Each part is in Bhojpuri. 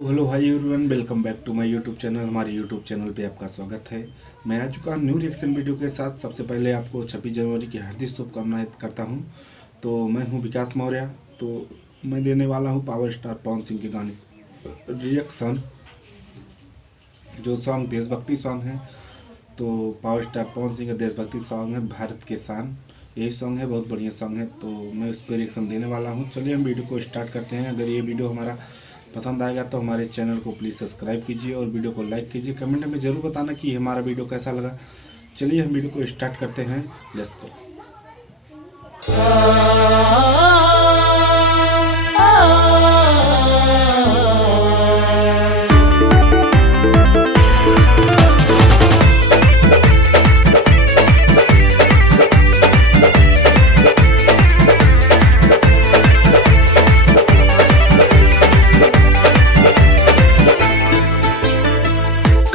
हेलो भाई एवरीवन, वेलकम बैक टू माय यूट्यूब चैनल। हमारे यूट्यूब चैनल पे आपका स्वागत है। मैं आ चुका हूँ न्यू रिएक्शन वीडियो के साथ। सबसे पहले आपको 26 जनवरी की हार्दिक शुभकामनाएं करता हूँ। तो मैं हूँ विकास मौर्य। तो मैं देने वाला हूँ पावर स्टार पवन सिंह के गाने रिएक्शन। जो सॉन्ग देशभक्ति सॉन्ग है, तो पावर स्टार पवन सिंह का देशभक्ति सॉन्ग है भारत के शान। यही सॉन्ग है, बहुत बढ़िया सॉन्ग है। तो मैं उस पर रिएक्शन देने वाला हूँ। चलिए हम वीडियो को स्टार्ट करते हैं। अगर ये वीडियो हमारा पसंद आएगा तो हमारे चैनल को प्लीज़ सब्सक्राइब कीजिए और वीडियो को लाइक कीजिए। कमेंट में ज़रूर बताना कि हमारा वीडियो कैसा लगा। चलिए हम वीडियो को स्टार्ट करते हैं। Let's go.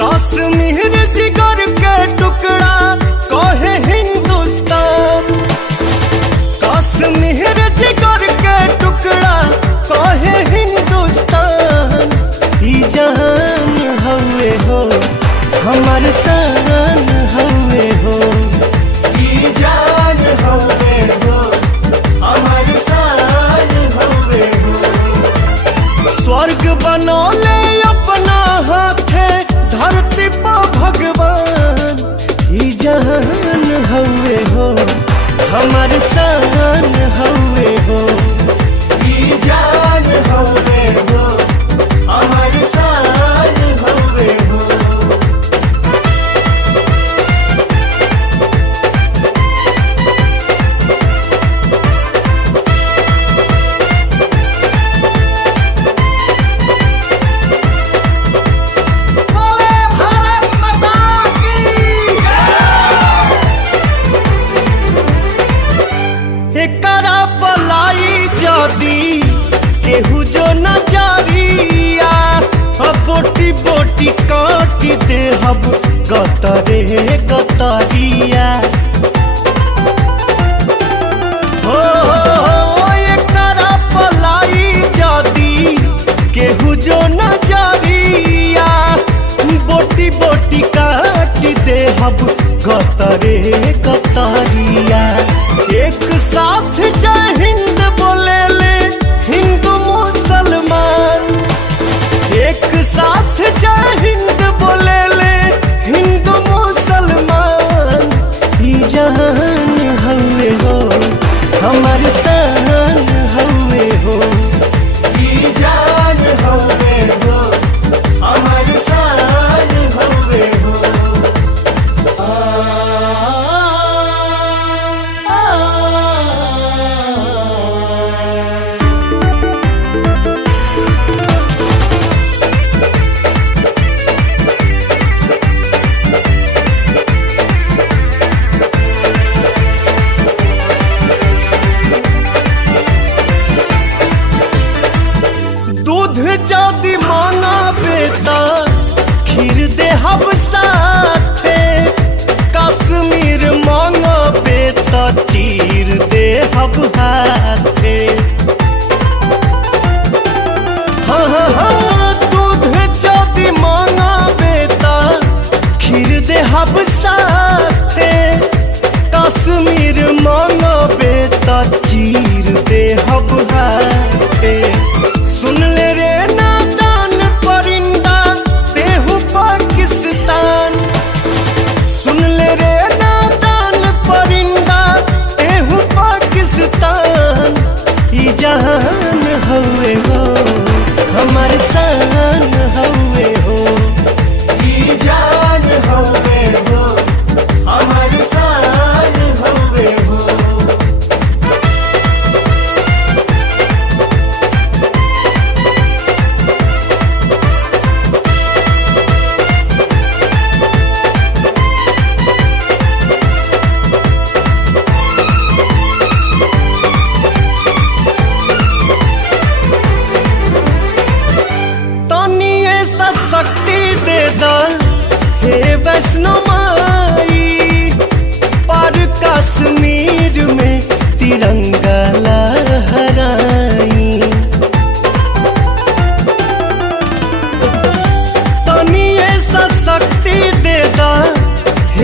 कश्मीर जिगर के टुकड़ा कहे हिंदुस्तान। कश्मीर जिगर के टुकड़ा कहे हिंदुस्तान। ई जान हवे हो हमार शान हवे हो। ई जान हवे हो हमार शान हवे हो। स्वर्ग बनौले अपना हाथे धरती पर भगवान। ई जान हवे हो हमार शान हवे हो। ई जान हवे हो हमार शान हवे हो। केहू जो नजरिया बोटी बोटी काट दे हब गतरे गतरिया। हो एकरा पलाई जदी केहू जो नजरिया बोटी बोटी काट दे हब गतरे गतरिया। एक साथ जय हिंद बोले ले हिंदू मुसलमान। एक साथ जय हिंद बोले ले हिंदू मुसलमान। ई जान हवे हो हमार शान हवे हो। ई जान हवे हो हमार शान हवे हो। दूध जदी मांगा बेटा खीर दे हब साथे। कश्मीर मांगा बेटा चीर दे हब हाथे। हाँ, दूध जदी मांगा बेटा खीर दे हब साथे। कश्मीर मांगा बेटा चीर दे हब हाथे। सुन ले रे नादान परिंदा तेहू पाकिस्तान। सुन ले रे नादान परिंदा तेहू पाकिस्तान। ई जान हवे हो हमार शान हवे हो। ई जान हवे हो हमार शान हवे हो। शक्ति दे दा हे वैष्णो माई। पर कश्मीर में तिरंगा लहराई।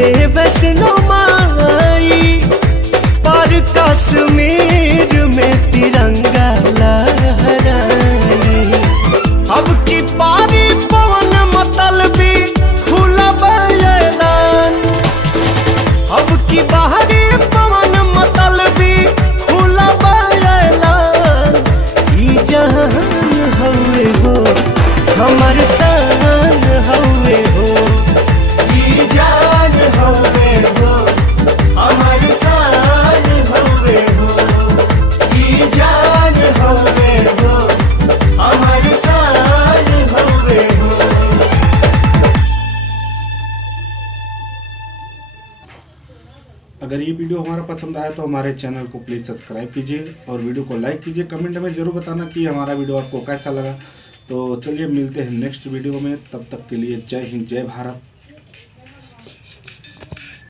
हे वैष्णो माई, पर कश्मीर में तिरंगा लहराई। अब की पारी पवन मतलबी खुला ऐलान, अब की बाहरी पवन मतलबी खुला ऐलान। ई जहान हवे हो हमर शान हवे हो, ई जान हवे हो हमर शान हवे हो, ई जान हवे हो हमर शान हवे हो। अगर ये वीडियो हमारा पसंद आया तो हमारे चैनल को प्लीज़ सब्सक्राइब कीजिए और वीडियो को लाइक कीजिए। कमेंट में ज़रूर बताना कि हमारा वीडियो आपको कैसा लगा। तो चलिए मिलते हैं नेक्स्ट वीडियो में, तब तक के लिए जय हिंद जय भारत।